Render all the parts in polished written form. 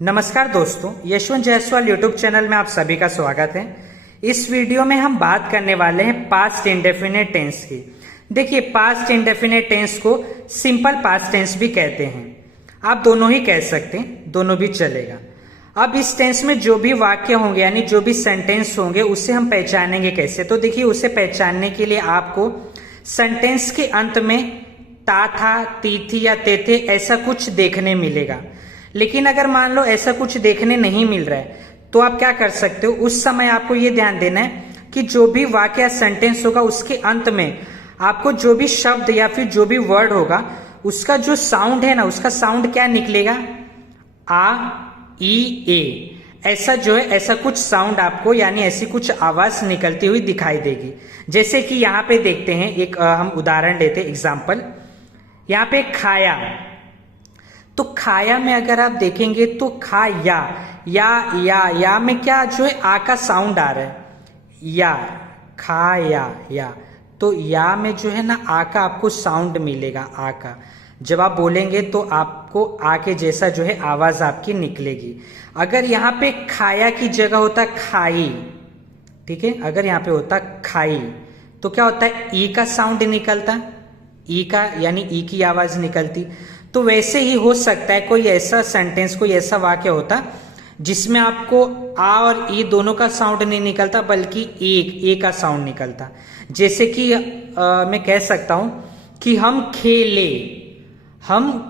नमस्कार दोस्तों, Yashwant Jaiswal YouTube channel में आप सभी का स्वागत है। इस वीडियो में हम बात करने वाले हैं पास्ट इंडेफिनिट टेंस की। देखिए, पास्ट इंडेफिनिट टेंस को सिंपल पास्ट टेंस भी कहते हैं। आप दोनों ही कह सकते हैं, दोनों भी चलेगा। अब इस टेंस में जो भी वाक्य होंगे यानी जो भी सेंटेंस होंगे उसे हम पहचानेंगे कैसे। तो देखिए, उसे पहचानने के लिए आपको सेंटेंस के अंत में ता था, ती थी या ते थे ऐसा कुछ देखने मिलेगा। लेकिन अगर मान लो ऐसा कुछ देखने नहीं मिल रहा है तो आप क्या कर सकते हो, उस समय आपको ये ध्यान देना है कि जो भी वाक्य या सेंटेंस होगा उसके अंत में आपको जो भी शब्द या फिर जो भी वर्ड होगा उसका जो साउंड है ना, उसका साउंड क्या निकलेगा, आ, ई, ए, ऐसा जो है ऐसा कुछ साउंड आपको यानी ऐसी कुछ आवाज निकलती हुई दिखाई देगी। जैसे कि यहाँ पे देखते हैं, एक हम उदाहरण लेते हैं, एग्जाम्पल। यहाँ पे खाया, तो खाया में अगर आप देखेंगे तो खाया या में क्या जो है आ का साउंड आ रहा है, या खाया, तो या में जो है ना आ का आपको साउंड मिलेगा, आ का। जब आप बोलेंगे तो आपको आ के जैसा जो है आवाज आपकी निकलेगी। अगर यहाँ पे खाया की जगह होता खाई, ठीक है, अगर यहाँ पे होता खाई तो क्या होता है, ई का साउंड निकलता, ई का यानी ई की आवाज निकलती। तो वैसे ही हो सकता है कोई ऐसा सेंटेंस, कोई ऐसा वाक्य होता जिसमें आपको आ और ई दोनों का साउंड नहीं निकलता बल्कि एक ए का साउंड निकलता। जैसे कि मैं कह सकता हूं कि हम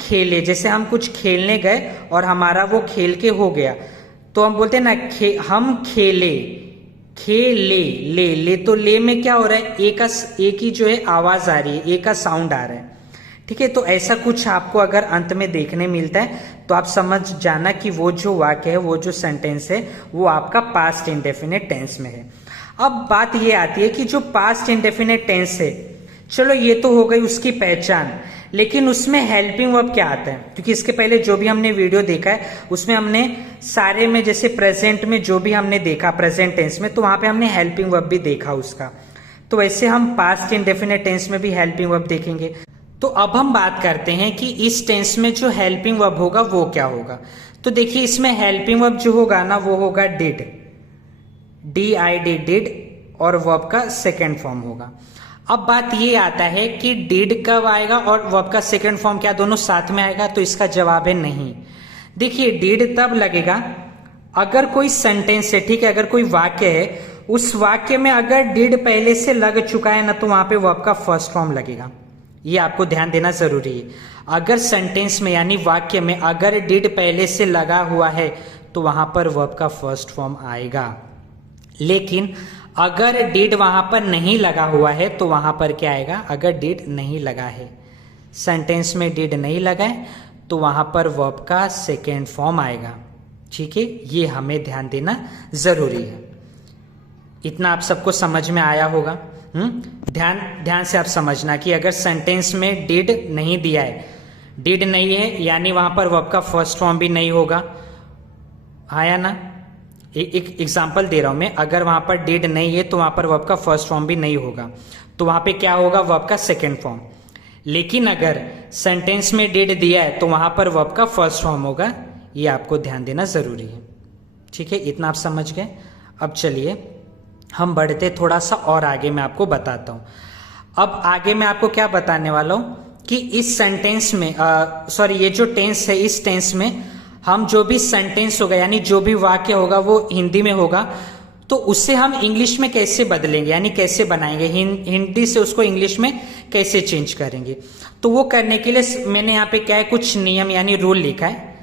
खेले, जैसे हम कुछ खेलने गए और हमारा वो खेल के हो गया तो हम बोलते हैं ना हम खेले, ले तो ले में क्या हो रहा है, ए की जो है आवाज आ रही है, ए का साउंड आ रहा है, ठीक है। तो ऐसा कुछ आपको अगर अंत में देखने मिलता है तो आप समझ जाना कि वो जो वाक्य है, वो जो सेंटेंस है वो आपका पास्ट इंडेफिनिट टेंस में है। अब बात ये आती है कि जो पास्ट इंडेफिनिट टेंस है, चलो ये तो हो गई उसकी पहचान, लेकिन उसमें हेल्पिंग वर्ब क्या आता है? क्योंकि इसके पहले जो भी हमने वीडियो देखा है उसमें हमने सारे में, जैसे प्रेजेंट में जो भी हमने देखा प्रेजेंट टेंस में, तो वहां पे हमने हेल्पिंग वर्ब भी देखा उसका। तो वैसे हम पास्ट इंडेफिनिट टेंस में भी हेल्पिंग वर्ब देखेंगे। तो अब हम बात करते हैं कि इस टेंस में जो हेल्पिंग वर्ब होगा वो क्या होगा। तो देखिए, इसमें हेल्पिंग वर्ब जो होगा ना वो होगा डिड, DID, डिड, और वर्ब का सेकेंड फॉर्म होगा। अब बात ये आता है कि डिड कब आएगा और वर्ब का सेकेंड फॉर्म क्या दोनों साथ में आएगा? तो इसका जवाब है नहीं। देखिए, डिड तब लगेगा अगर कोई सेंटेंस है, ठीक है, अगर कोई वाक्य है, उस वाक्य में अगर डिड पहले से लग चुका है ना तो वहां पे वर्ब का फर्स्ट फॉर्म लगेगा। ये आपको ध्यान देना जरूरी है। अगर सेंटेंस में यानी वाक्य में अगर डिड पहले से लगा हुआ है तो वहां पर वर्ब का फर्स्ट फॉर्म आएगा। लेकिन अगर डिड वहां पर नहीं लगा हुआ है तो वहां पर क्या आएगा? अगर डिड नहीं लगा है, सेंटेंस में डिड नहीं लगा है तो वहां पर वर्ब का सेकेंड फॉर्म आएगा, ठीक है। ये हमें ध्यान देना जरूरी है। इतना आप सबको समझ में आया होगा। ध्यान से आप समझना कि अगर सेंटेंस में डिड नहीं दिया है, डिड नहीं है यानी वहां पर वर्ब का फर्स्ट फॉर्म भी नहीं होगा। आया ना? एक एग्जांपल दे रहा हूं मैं, अगर वहां पर डिड नहीं है तो वहां पर वर्ब का फर्स्ट फॉर्म भी नहीं होगा, तो वहां पे क्या होगा? वर्ब का सेकेंड फॉर्म। लेकिन अगर सेंटेंस में डिड दिया है तो वहां पर वर्ब का फर्स्ट फॉर्म होगा। ये आपको ध्यान देना जरूरी है, ठीक है। इतना आप समझ गए। अब चलिए हम बढ़ते थोड़ा सा और आगे, मैं आपको बताता हूं। अब आगे मैं आपको क्या बताने वाला हूं कि इस सेंटेंस में ये जो टेंस है, इस टेंस में हम जो भी सेंटेंस होगा यानी जो भी वाक्य होगा वो हिंदी में होगा, तो उससे हम इंग्लिश में कैसे बदलेंगे यानी कैसे बनाएंगे, हिंदी से उसको इंग्लिश में कैसे चेंज करेंगे। तो वो करने के लिए मैंने यहाँ पे क्या है, कुछ नियम यानी रूल लिखा है।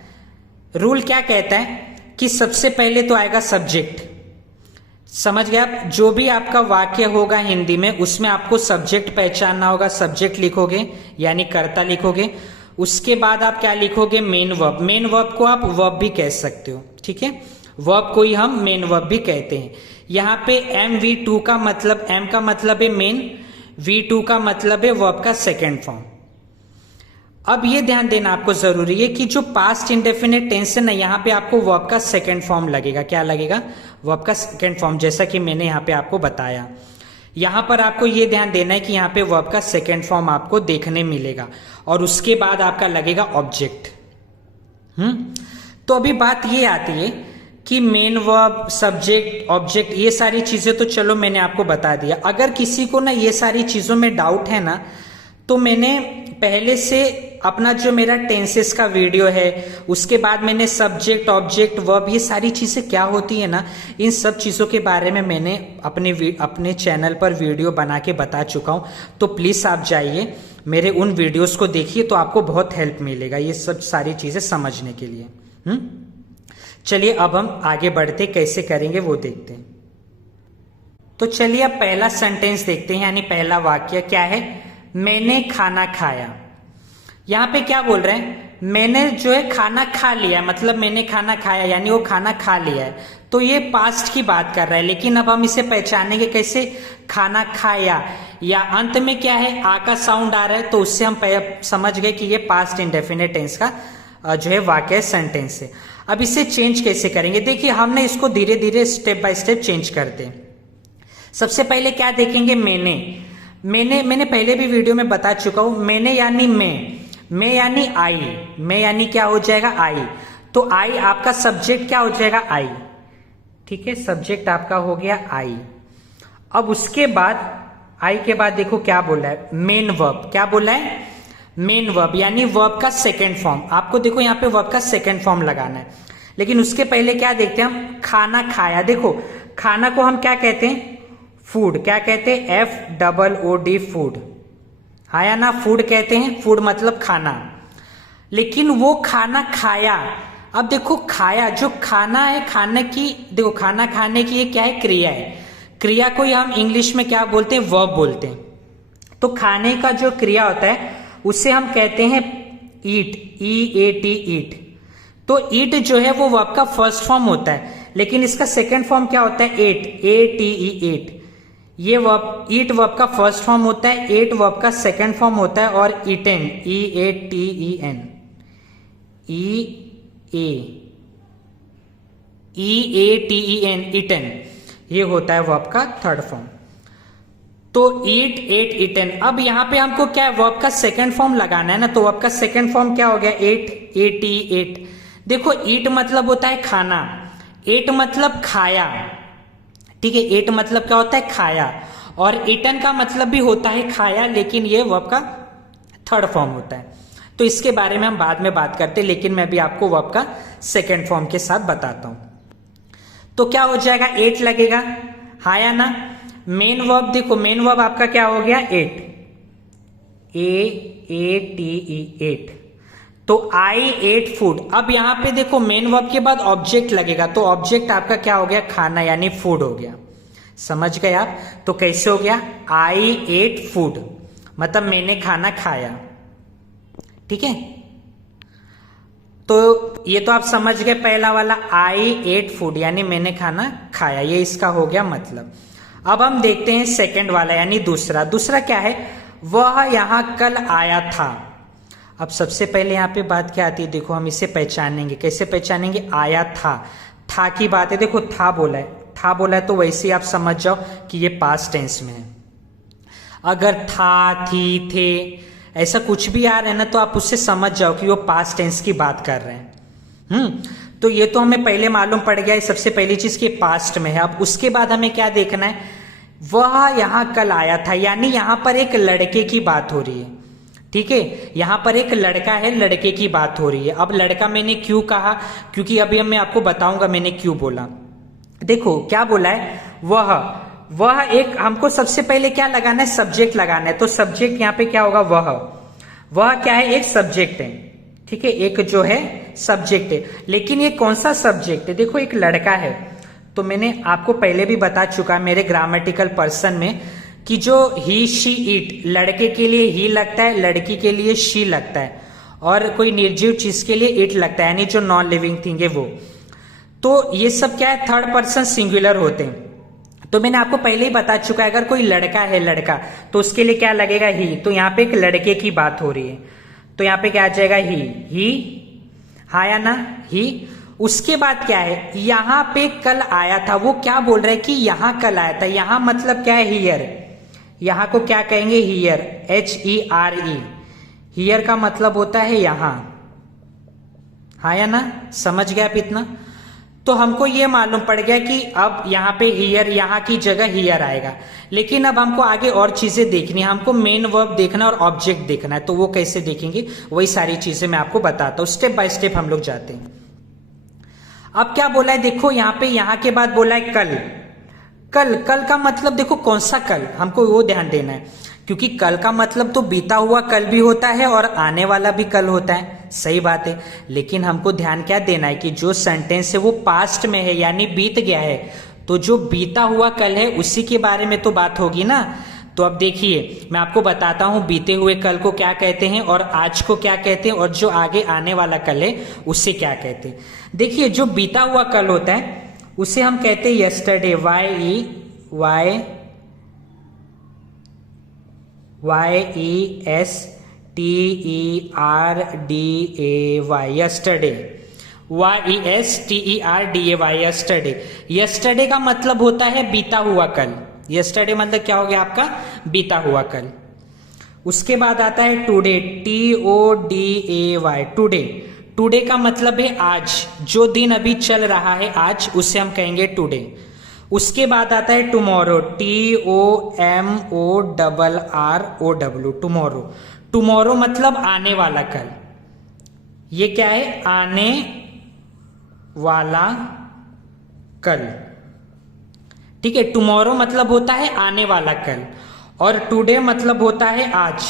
रूल क्या कहता है कि सबसे पहले तो आएगा सब्जेक्ट। समझ गए आप? जो भी आपका वाक्य होगा हिंदी में उसमें आपको सब्जेक्ट पहचानना होगा। सब्जेक्ट लिखोगे यानी कर्ता लिखोगे। उसके बाद आप क्या लिखोगे? Main verb. मेन वर्ब को आप वर्ब भी कह सकते हो, ठीक है। वर्ब को ही हम मेन वर्ब भी कहते हैं। यहाँ पे MV2 का मतलब, M का मतलब है मेन, V2 का मतलब है वर्ब का सेकेंड फॉर्म। अब ये ध्यान देना आपको जरूरी है कि जो पास्ट इंडेफिनिट टेंस है ना, यहाँ पे आपको वर्ब का सेकेंड फॉर्म लगेगा। क्या लगेगा? वर्ब का सेकेंड फॉर्म, जैसा कि मैंने यहाँ पे आपको बताया। यहां पर आपको यह ध्यान देना है कि यहां पे वर्ब का सेकेंड फॉर्म आपको देखने मिलेगा और उसके बाद आपका लगेगा ऑब्जेक्ट। तो अभी बात ये आती है कि मेन वर्ब, सब्जेक्ट, ऑब्जेक्ट, ये सारी चीजें तो चलो मैंने आपको बता दिया। अगर किसी को ना ये सारी चीजों में डाउट है ना, तो मैंने पहले से अपना जो मेरा टेंसेस का वीडियो है, उसके बाद मैंने सब्जेक्ट, ऑब्जेक्ट, वर्ब, ये सारी चीजें क्या होती है ना, इन सब चीजों के बारे में मैंने अपने चैनल पर वीडियो बना के बता चुका हूं। तो प्लीज आप जाइए मेरे उन वीडियोस को देखिए, तो आपको बहुत हेल्प मिलेगा ये सब सारी चीजें समझने के लिए। चलिए अब हम आगे बढ़ते, कैसे करेंगे वो देखते हैं। तो चलिए अब पहला सेंटेंस देखते हैं, यानी पहला वाक्य क्या है, मैंने खाना खाया। यहां पे क्या बोल रहे हैं, मैंने जो है खाना खा लिया, मतलब मैंने खाना खाया यानी वो खाना खा लिया है। तो ये पास्ट की बात कर रहा है, लेकिन अब हम इसे पहचानेंगे कैसे, खाना खाया, या अंत में क्या है, आ का साउंड आ रहा है, तो उससे हम समझ गए कि ये पास्ट इंडेफिनिट टेंस का जो है वाक्य सेंटेंस है। अब इसे चेंज कैसे करेंगे, देखिए हमने इसको धीरे धीरे स्टेप बाय स्टेप चेंज करते हैं। सबसे पहले क्या देखेंगे, मैंने पहले भी वीडियो में बता चुका हूं, मैंने यानी मैं यानी आई, मैं यानी क्या हो जाएगा, आई। तो आई आपका सब्जेक्ट क्या हो जाएगा, आई, ठीक है, सब्जेक्ट आपका हो गया आई। अब उसके बाद आई के बाद देखो क्या बोला है, मेन वर्ब, क्या बोला है, मेन वर्ब, यानी वर्ब का सेकेंड फॉर्म। आपको देखो यहाँ पे वर्ब का सेकेंड फॉर्म लगाना है, लेकिन उसके पहले क्या देखते हैं हम, खाना खाया। देखो खाना को हम क्या कहते हैं, फूड, क्या कहते हैं, FOOD, फूड, हाँ या ना, फूड कहते हैं, फूड मतलब खाना। लेकिन वो खाना खाया, अब देखो खाया, जो खाना है, खाने की, देखो खाना खाने की ये क्या है, क्रिया है। क्रिया को हम इंग्लिश में क्या बोलते हैं, वर्ब बोलते हैं। तो खाने का जो क्रिया होता है उसे हम कहते हैं ईट, EAT, ईट। तो ईट जो है वो वर्ब का फर्स्ट फॉर्म होता है, लेकिन इसका सेकेंड फॉर्म क्या होता है, एट, ATE, एट। ये वर्ब, ईट वर्ब का फर्स्ट फॉर्म होता है, एट वर्ब का सेकेंड फॉर्म होता है, और ईटेन, EATEN, EATEN, ईटेन, ये होता है वर्ब का थर्ड फॉर्म। तो ईट, एट, ईटेन। अब यहां पे हमको क्या है, वर्ब का सेकेंड फॉर्म लगाना है ना, तो वर्ब का सेकेंड फॉर्म क्या हो गया, एट, AT, एट। देखो ईट मतलब होता है खाना, एट मतलब खाया, ठीक है, एट मतलब क्या होता है, खाया, और ईटन का मतलब भी होता है खाया, लेकिन ये वर्ब का थर्ड फॉर्म होता है। तो इसके बारे में हम बाद में बात करते हैं, लेकिन मैं भी आपको वर्ब का सेकेंड फॉर्म के साथ बताता हूं। तो क्या हो जाएगा, एट लगेगा, हाँ या ना। मेन वर्ब देखो, मेन वर्ब आपका क्या हो गया, एट, AATE, एट। तो आई एट फूड। अब यहां पे देखो मेन वर्ब के बाद ऑब्जेक्ट लगेगा, तो ऑब्जेक्ट आपका क्या हो गया, खाना, यानी फूड हो गया। समझ गए आप, तो कैसे हो गया, आई एट फूड, मतलब मैंने खाना खाया, ठीक है। तो ये तो आप समझ गए पहला वाला, आई एट फूड, यानी मैंने खाना खाया, ये इसका हो गया मतलब। अब हम देखते हैं सेकंड वाला, यानी दूसरा क्या है, वह यहां कल आया था। अब सबसे पहले यहां पे बात क्या आती है, देखो हम इसे पहचानेंगे, कैसे पहचानेंगे, आया था की बात है, देखो था बोला है, तो वैसे आप समझ जाओ कि ये पास्ट टेंस में है। अगर था, थी, थे, ऐसा कुछ भी आ रहा है ना, तो आप उससे समझ जाओ कि वो पास्ट टेंस की बात कर रहे हैं। तो ये तो हमें पहले मालूम पड़ गया है, सबसे पहली चीज कि पास्ट में है। अब उसके बाद हमें क्या देखना है, वह यहां कल आया था, यानी यहां पर एक लड़के की बात हो रही है, ठीक है, यहां पर एक लड़का है, लड़के की बात हो रही है। अब लड़का मैंने क्यों कहा, क्योंकि अभी मैं आपको बताऊंगा मैंने क्यों बोला। देखो क्या बोला है, वह एक, हमको सबसे पहले क्या लगाना है, सब्जेक्ट लगाना है। तो सब्जेक्ट यहाँ पे क्या होगा, वह क्या है, एक सब्जेक्ट है, ठीक है, एक जो है सब्जेक्ट है। लेकिन ये कौन सा सब्जेक्ट है, देखो एक लड़का है, तो मैंने आपको पहले भी बता चुका मेरे ग्रामेटिकल पर्सन में कि जो ही, शी, इट, लड़के के लिए ही लगता है, लड़की के लिए शी लगता है, और कोई निर्जीव चीज के लिए इट लगता है, यानी जो नॉन लिविंग थिंग है वो। तो ये सब क्या है, थर्ड पर्सन सिंगुलर होते हैं। तो मैंने आपको पहले ही बता चुका है, अगर कोई लड़का है, लड़का, तो उसके लिए क्या लगेगा, ही। तो यहाँ पे एक लड़के की बात हो रही है, तो यहाँ पे क्या आ जाएगा, ही, हाँ या ना, ही। उसके बाद क्या है, यहां पे कल आया था, वो क्या बोल रहा है कि यहां कल आया था, यहां मतलब क्या है, हियर, यहां को क्या कहेंगे, हियर, HERE, हियर का मतलब होता है यहां, हाँ या ना, समझ गए आप इतना? तो हमको ये मालूम पड़ गया कि अब यहाँ पे हियर, यहाँ की जगह हियर आएगा। लेकिन अब हमको आगे और चीजें देखनी है, हमको मेन वर्ब देखना और ऑब्जेक्ट देखना है। तो वो कैसे देखेंगे, वही सारी चीजें मैं आपको बताता हूँ। स्टेप बाय स्टेप हम लोग जाते हैं। अब क्या बोला है, देखो यहाँ पे, यहाँ के बाद बोला है कल। कल, कल का मतलब देखो कौन सा कल, हमको वो ध्यान देना है, क्योंकि कल का मतलब तो बीता हुआ कल भी होता है और आने वाला भी कल होता है, सही बात है। लेकिन हमको ध्यान क्या देना है कि जो सेंटेंस है वो पास्ट में है, यानी बीत गया है। तो जो बीता हुआ कल है उसी के बारे में तो बात होगी ना। तो अब देखिए, मैं आपको बताता हूं बीते हुए कल को क्या कहते हैं और आज को क्या कहते हैं, और जो आगे आने वाला कल है उससे क्या कहते हैं। देखिए, जो बीता हुआ कल होता है उसे हम कहते हैं yesterday, YESTERDAY, yesterday, YESTERDAY, yesterday. Yesterday का मतलब होता है बीता हुआ कल। यस्टरडे मतलब क्या हो गया आपका, बीता हुआ कल। उसके बाद आता है टुडे, TODAY, टुडे। टुडे का मतलब है आज, जो दिन अभी चल रहा है आज, उसे हम कहेंगे टुडे। उसके बाद आता है टुमारो, TOMORROW, टुमारो। टुमारो मतलब आने वाला कल। ये क्या है, आने वाला कल, ठीक है। टुमारो मतलब होता है आने वाला कल, और टुडे मतलब होता है आज,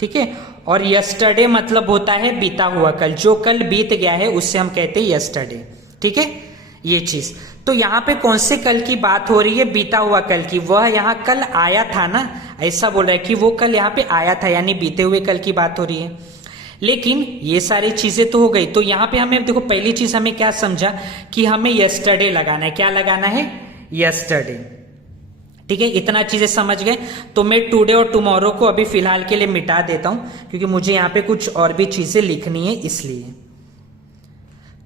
ठीक है। और यस्टरडे मतलब होता है बीता हुआ कल, जो कल बीत गया है उससे हम कहते हैं यस्टरडे, ठीक है। ये चीज, तो यहाँ पे कौन से कल की बात हो रही है, बीता हुआ कल की। वह यहाँ कल आया था ना, ऐसा बोल रहा है कि वो कल यहाँ पे आया था, यानी बीते हुए कल की बात हो रही है। लेकिन ये सारी चीजें तो हो गई। तो यहाँ पे हमें देखो, पहली चीज हमें क्या समझा कि हमें यस्टरडे लगाना है। क्या लगाना है, यस्टरडे, ठीक है। इतना चीजें समझ गए। तो मैं टुडे और टुमारो को अभी फिलहाल के लिए मिटा देता हूं, क्योंकि मुझे यहाँ पे कुछ और भी चीजें लिखनी है इसलिए।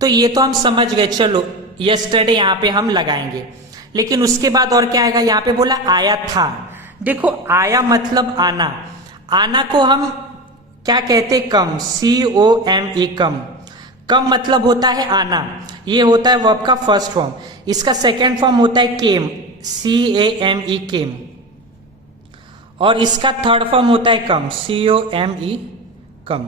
तो ये तो हम समझ गए, चलो यस्टरडे यहाँ पे हम लगाएंगे। लेकिन उसके बाद और क्या आएगा, यहाँ पे बोला आया था। देखो, आया मतलब आना। आना को हम क्या कहते, कम, COME, कम। कम मतलब होता है आना, ये होता है वर्ब का फर्स्ट फॉर्म। इसका सेकेंड फॉर्म होता है केम, CAME, केम। और इसका थर्ड फॉर्म होता है कम, COME, कम।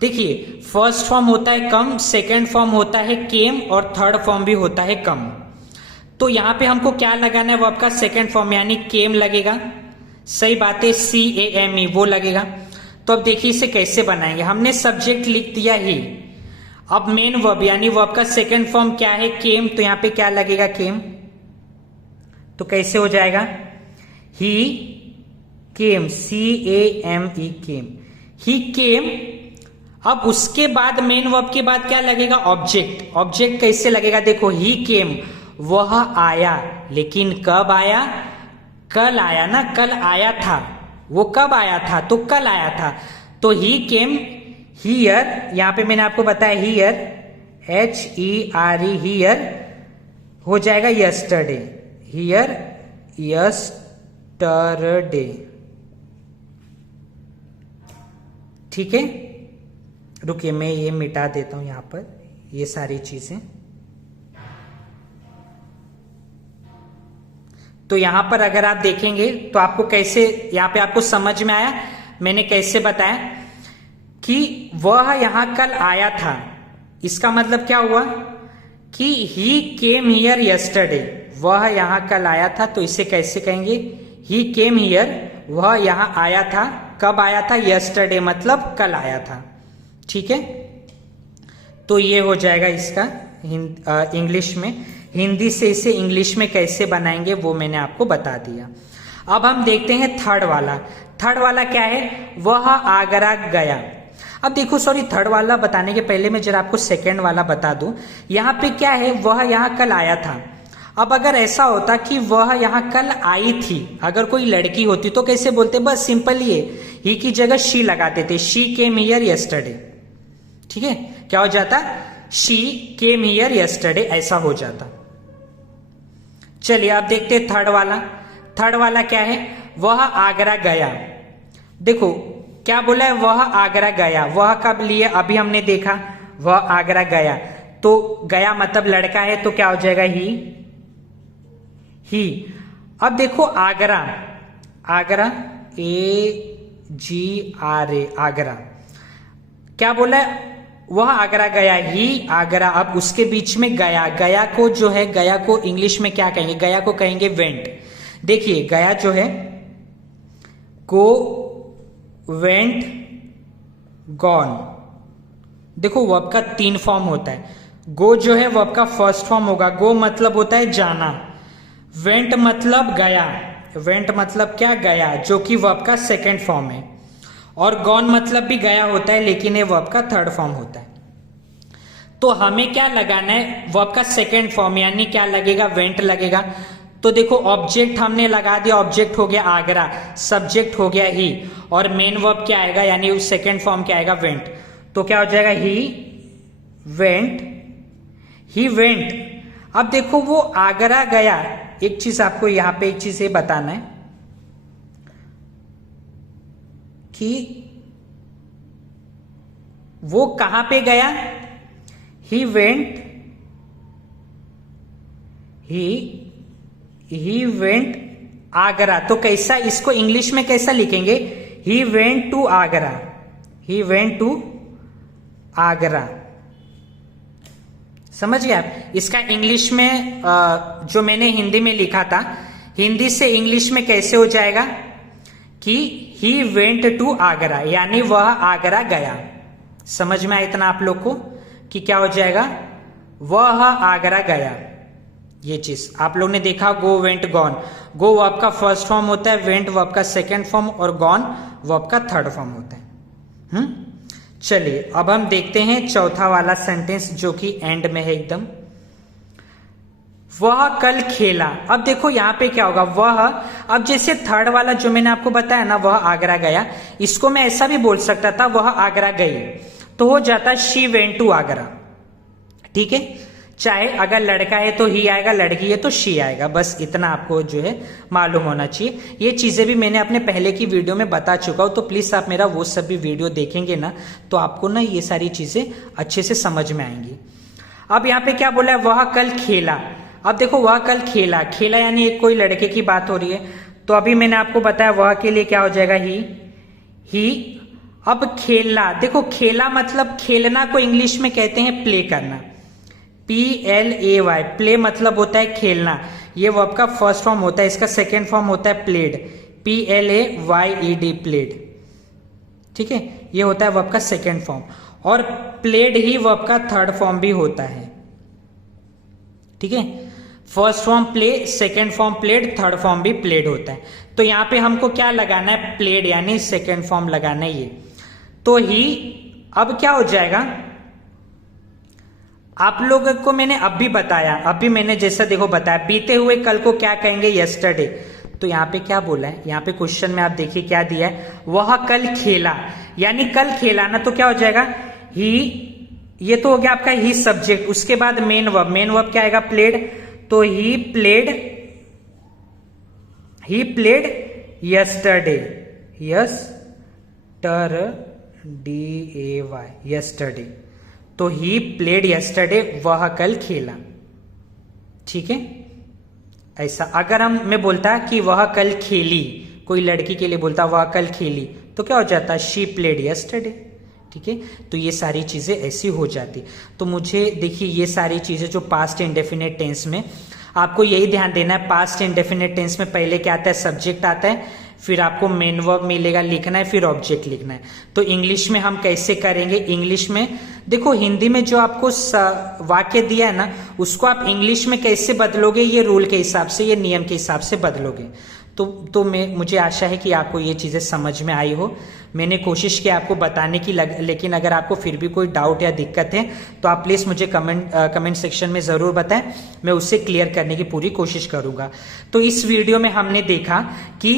देखिए, फर्स्ट फॉर्म होता है कम, सेकेंड फॉर्म होता है केम, और थर्ड फॉर्म भी होता है कम। तो यहां पे हमको क्या लगाना है, वर्ब का सेकेंड फॉर्म, यानी केम लगेगा, सही बात है। CAME वो लगेगा। तो अब देखिए इसे कैसे बनाएंगे। हमने सब्जेक्ट लिख दिया ही, अब मेन वर्ब यानी वर्ब का सेकेंड फॉर्म क्या है, केम। तो यहां पे क्या लगेगा, केम। तो कैसे हो जाएगा, ही केम, CAME, केम, ही केम। अब उसके बाद मेन वर्ब के बाद क्या लगेगा, ऑब्जेक्ट। ऑब्जेक्ट कैसे लगेगा, देखो, ही केम, वह आया। लेकिन कब आया, कल आया ना, कल आया था। वो कब आया था, तो कल आया था। तो ही केम हियर, यहां पे मैंने आपको बताया हियर, HERE, हियर हो जाएगा यस्टरडे, हियर यस्टरडे, ठीक है। रुकिए, मैं ये मिटा देता हूं यहां पर, ये सारी चीजें। तो यहां पर अगर आप देखेंगे तो आपको कैसे, यहां पे आपको समझ में आया मैंने कैसे बताया कि वह यहां कल आया था। इसका मतलब क्या हुआ कि ही केम हियर यस्टरडे, वह यहां कल आया था। तो इसे कैसे कहेंगे, ही केम हियर, वह यहां आया था। कब आया था, यस्टरडे मतलब कल आया था, ठीक है। तो ये हो जाएगा इसका इंग्लिश में। हिंदी से इसे इंग्लिश में कैसे बनाएंगे वो मैंने आपको बता दिया। अब हम देखते हैं थर्ड वाला। थर्ड वाला क्या है, वह आगरा गया। अब देखो, सॉरी, थर्ड वाला बताने के पहले मैं जरा आपको सेकेंड वाला बता दूं। यहां पे क्या है, वह यहां कल आया था। अब अगर ऐसा होता कि वह यहां कल आई थी, अगर कोई लड़की होती तो कैसे बोलते, बस सिंपल ही की जगह शी लगाते थे, शी केम हियर यस्टरडे, ठीक है। क्या हो जाता, शी केम हियर यस्टरडे, ऐसा हो जाता। चलिए अब देखते हैं थर्ड वाला। थर्ड वाला क्या है, वह आगरा गया। देखो, क्या बोला है, वह आगरा गया। वह कब लिए, अभी हमने देखा, वह आगरा गया। तो गया मतलब लड़का है, तो क्या हो जाएगा, ही। अब देखो आगरा, आगरा AGRA, आगरा, क्या बोला है, वह आगरा गया, ही आगरा। अब उसके बीच में गया, गया को जो है, गया को इंग्लिश में क्या कहेंगे, गया को कहेंगे वेंट। देखिए गया जो है, गो, वेंट, गॉन। देखो वर्ब का 3 फॉर्म होता है। गो जो है वर्ब का फर्स्ट फॉर्म होगा, गो मतलब होता है जाना, वेंट मतलब गया, वेंट मतलब क्या, गया, जो कि वर्ब का सेकेंड फॉर्म है, और गॉन मतलब भी गया होता है, लेकिन ये वर्ब का थर्ड फॉर्म होता है। तो हमें क्या लगाना है, वर्ब का सेकेंड फॉर्म, यानी क्या लगेगा, वेंट लगेगा। तो देखो ऑब्जेक्ट हमने लगा दिया, ऑब्जेक्ट हो गया आगरा, सब्जेक्ट हो गया ही, और मेन वर्ब क्या आएगा, यानी सेकेंड फॉर्म क्या आएगा, वेंट। तो क्या हो जाएगा, ही वेंट। अब देखो वो आगरा गया। एक चीज आपको यहां पे एक चीज ये बताना है कि वो कहां पे गया, ही वेंट आगरा। तो कैसा, इसको इंग्लिश में कैसा लिखेंगे, he went to Agra, he went to Agra. समझ गए आप। इसका इंग्लिश में जो मैंने हिंदी में लिखा था, हिंदी से इंग्लिश में कैसे हो जाएगा कि ही वेंट टू आगरा, यानी वह आगरा गया। समझ में आया इतना आप लोग को कि क्या हो जाएगा, वह आगरा गया। ये चीज आप लोग ने देखा, गो, वेंट, गॉन। गो वर्ब का फर्स्ट फॉर्म होता है, वेंट वर्ब का सेकेंड फॉर्म, और गॉन वर्ब का थर्ड फॉर्म होता है। चलिए अब हम देखते हैं चौथा वाला सेंटेंस, जो कि एंड में है एकदम। वह कल खेला। अब देखो यहां पे क्या होगा, वह, अब जैसे थर्ड वाला जो मैंने आपको बताया ना, वह आगरा गया, इसको मैं ऐसा भी बोल सकता था, वह आगरा गई, तो हो जाता शी वेंट टू आगरा। ठीक है, चाहे अगर लड़का है तो ही आएगा, लड़की है तो शी आएगा, बस इतना आपको जो है मालूम होना चाहिए। ये चीजें भी मैंने अपने पहले की वीडियो में बता चुका हूं, तो प्लीज आप मेरा वो सब भी वीडियो देखेंगे ना, तो आपको ना ये सारी चीजें अच्छे से समझ में आएंगी। अब यहाँ पे क्या बोला है, वह कल खेला। अब देखो वह कल खेला, खेला यानी एक कोई लड़के की बात हो रही है, तो अभी मैंने आपको बताया वह के लिए क्या हो जाएगा, ही। अब खेलना, देखो खेला मतलब खेलना को इंग्लिश में कहते हैं प्ले करना, PLAY, प्ले मतलब होता है खेलना। ये वर्ब का फर्स्ट फॉर्म होता है, इसका सेकेंड फॉर्म होता है प्लेड, PLAYED, प्लेड। ठीक है, ये होता है वर्ब का सेकेंड फॉर्म, और प्लेड ही वर्ब का थर्ड फॉर्म भी होता है। ठीक है, first form play, second form played, third form भी प्लेड होता है। तो यहां पे हमको क्या लगाना है, प्लेड, यानी सेकेंड फॉर्म लगाना है ये। तो ही अब क्या हो जाएगा, आप लोगों को मैंने अभी बताया, अभी मैंने जैसा देखो बताया, बीते हुए कल को क्या कहेंगे, यस्टरडे। तो यहाँ पे क्या बोला है, यहाँ पे क्वेश्चन में आप देखिए क्या दिया है, वह कल खेला, यानी कल खेला ना, तो क्या हो जाएगा, ही। ये तो हो गया आपका ही सब्जेक्ट, उसके बाद मेन वर्ब, मेन वर्ब क्या आएगा, प्लेड। तो ही प्लेड यस्टरडे, यस्टरडे। तो ही प्लेड यस्टरडे, वह कल खेला। ठीक है, ऐसा अगर मैं बोलता कि वह कल खेली, कोई लड़की के लिए बोलता वह कल खेली, तो क्या हो जाता, शी प्लेड यस्टरडे। ठीक है, तो ये सारी चीजें ऐसी हो जाती। तो मुझे देखिए ये सारी चीजें जो पास्ट इंडेफिनिट टेंस में, आपको यही ध्यान देना है, पास्ट इंडेफिनिट टेंस में पहले क्या आता है, सब्जेक्ट आता है, फिर आपको मेन वर्ब मिलेगा लिखना है, फिर ऑब्जेक्ट लिखना है। तो इंग्लिश में हम कैसे करेंगे, इंग्लिश में देखो हिंदी में जो आपको वाक्य दिया है ना, उसको आप इंग्लिश में कैसे बदलोगे, ये रूल के हिसाब से, ये नियम के हिसाब से बदलोगे। तो मुझे आशा है कि आपको ये चीजें समझ में आई हो। मैंने कोशिश की आपको बताने की, लेकिन अगर आपको फिर भी कोई डाउट या दिक्कत है तो आप प्लीज मुझे कमेंट सेक्शन में जरूर बताएं, मैं उससे क्लियर करने की पूरी कोशिश करूंगा। तो इस वीडियो में हमने देखा कि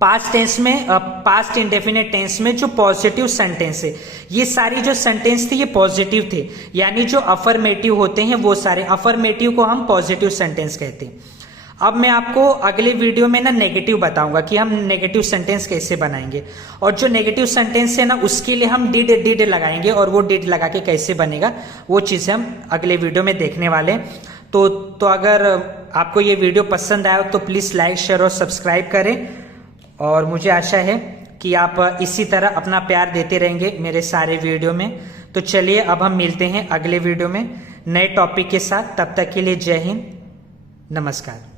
पास्ट टेंस में, पास्ट इंडेफिनिट टेंस में जो पॉजिटिव सेंटेंस है, ये सारी जो सेंटेंस थी ये पॉजिटिव थे, यानी जो अफर्मेटिव होते हैं वो सारे, अफर्मेटिव को हम पॉजिटिव सेंटेंस कहते हैं। अब मैं आपको अगले वीडियो में ना नेगेटिव बताऊंगा कि हम नेगेटिव सेंटेंस कैसे बनाएंगे, और जो नेगेटिव सेंटेंस है ना उसके लिए हम डिड लगाएंगे, और वो डिड लगा के कैसे बनेगा वो चीजें हम अगले वीडियो में देखने वाले हैं। तो अगर आपको ये वीडियो पसंद आया तो प्लीज लाइक, शेयर और सब्सक्राइब करें, और मुझे आशा है कि आप इसी तरह अपना प्यार देते रहेंगे मेरे सारे वीडियो में। तो चलिए अब हम मिलते हैं अगले वीडियो में नए टॉपिक के साथ। तब तक के लिए जय हिंद, नमस्कार।